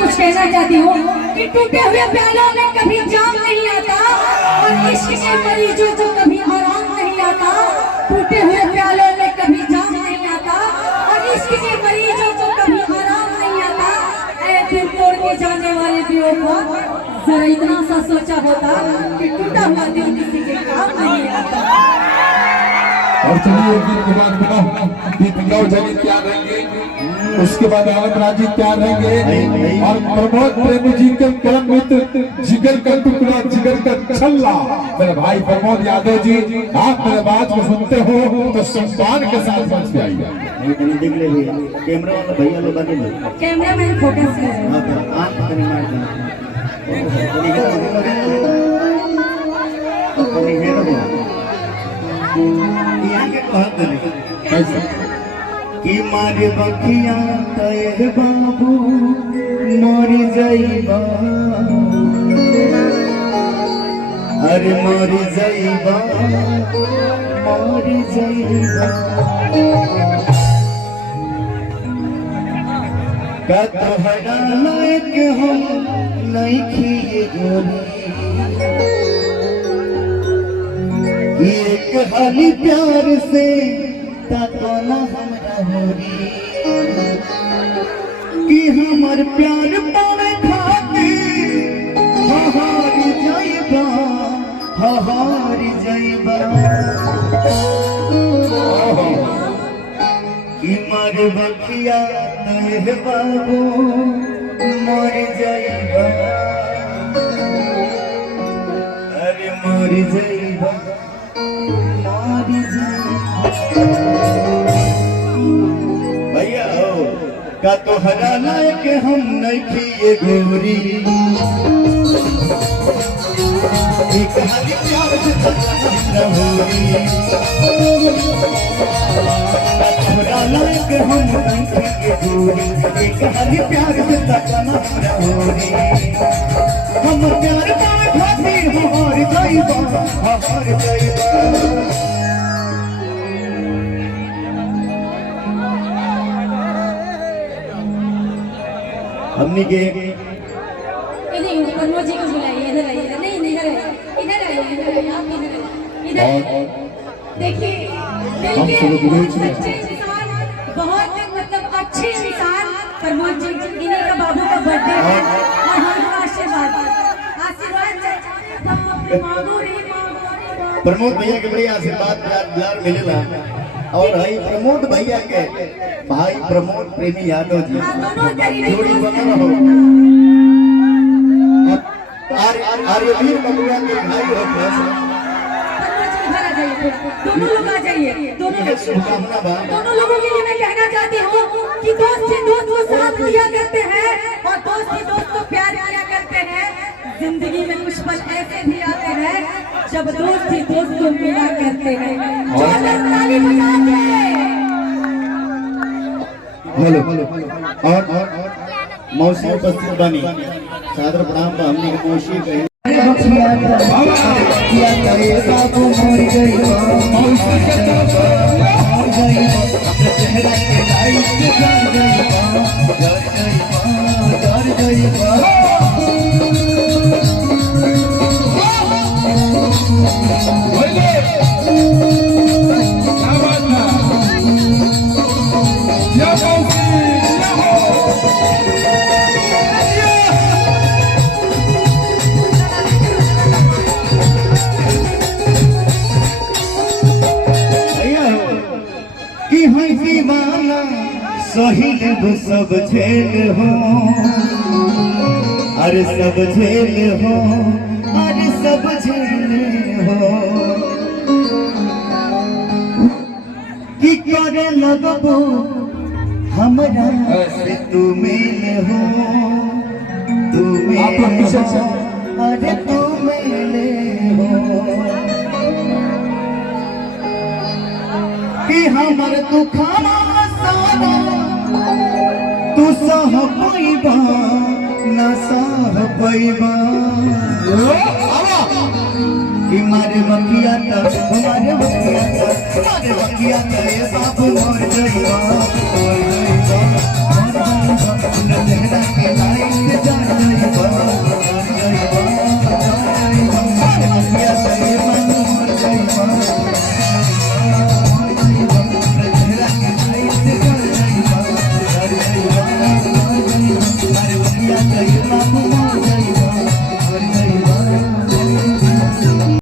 कुछ कहना चाहती हूँ कि टूटे हुए प्यालों में कभी जाम नहीं आता और इश्क के मरीजों को कभी आराम नहीं आता। टूटे हुए प्यालों में कभी जाम नहीं आता और इश्क के मरीजों को कभी आराम नहीं आता। ऐ दिल तोड़ के जाने वाले बेवफा, जरा इतना सा सोचा होता कि टूटा हुआ दिल किसी के काम नहीं आता। और चलिए एक दिन के बाद दीपिका जली तैयार रहेंगे, उसके बाद आनंद राजी तैयार रहेंगे और प्रमोद प्रेमी जी के परम मित्र जिगर का टुकड़ा, जिगर का छल्ला मेरे भाई प्रमोद यादव जी, आप मेरे बात को सुनते हो तो सम्मान के साथ मंच पे आइए। देख ले भैया, कैमरा वाला भैया लोग आगे लो, कैमरा मैन फोकस कर आंख करी मार दे कि मारे बखिया कहे बाबू मर जाइबा, अरे मर जाइबा, मर जाइबा। का तोहरा लायक हम नहीं खिए गोरी, एक हाली प्यार से तातना हमरा होरी, कि हमर प्यार पावे खातिर हार जाइबा, हार जाइबा। कि मर बखिया तहे बाबू मर जाइबा, अरे मर जाइबा, मर जाइबा। भैया हो का तोहरा लायक हम नहीं खिए गोरी, एक हाली प्यार से तोहरा होरी, तोहरा लायक हम नहीं खिए गोरी, एक हाली प्यार से तोहरा होरी। हम प्यार पावे खातिर हार जाइबा, हार जाइबा। हमने के प्रमोद जी को बुलाइए, इधर आइए, नहीं इधर आइए, इधर आइए, इधर आइए, आप इधर आइए, इधर आइए। देखिए दिल के सच्चे इंसान, बहुत मतलब अच्छे इंसान प्रमोद जी, इन्हीं का बाबू का बर्थडे है और हमको आशीर्वाद मांगो रे मांगो। प्रमोद भैया के बड़ी आशीर्वाद प्यार मिलेला और भाई प्रमोद भैया के भाई प्रमोद प्रेमी यादव जी जोड़ी बना रहो। आर्यवीर बबुआ के भाई हो, दोनों लोग आ जाइए, दोनों लोगों के लिए मैं कहना चाहती हूँ कि दोस्त ही दोस्त को साथ दिया करते हैं और दोस्त ही दोस्त को प्यार किया करते हैं। जिंदगी में कुछ पल ऐसे भी आते हैं जब दोस्त ही दोस्त को मिला करते हैं। ताली बजाते हेलो और मौसी उपस्थित बनी, सादर प्रणाम बा हमने के मौसी कही। किया करे बाबू मर जाइबा, मौसी के मर जाइबा, अपने चेहरा के लाइट से जल जाइबा, जल जाइबा, जल जाइबा। सहिल सब झेल हो, अरे सब झेल हो, अरे सब झेल हो। कि करे लगबो हमरा से तू मेल हो, तू मेल हो, अरे तू मेल हो। कि हमर तू खाना सारा तू सह पैबा, न सह पैबा। कि मारे बकिया तक, मारे बकिया तक, मारे बकिया तक बाबू मर जाइबा, मर जाइबा, मर जाइबा। चेहरा के लाइट गई बाबू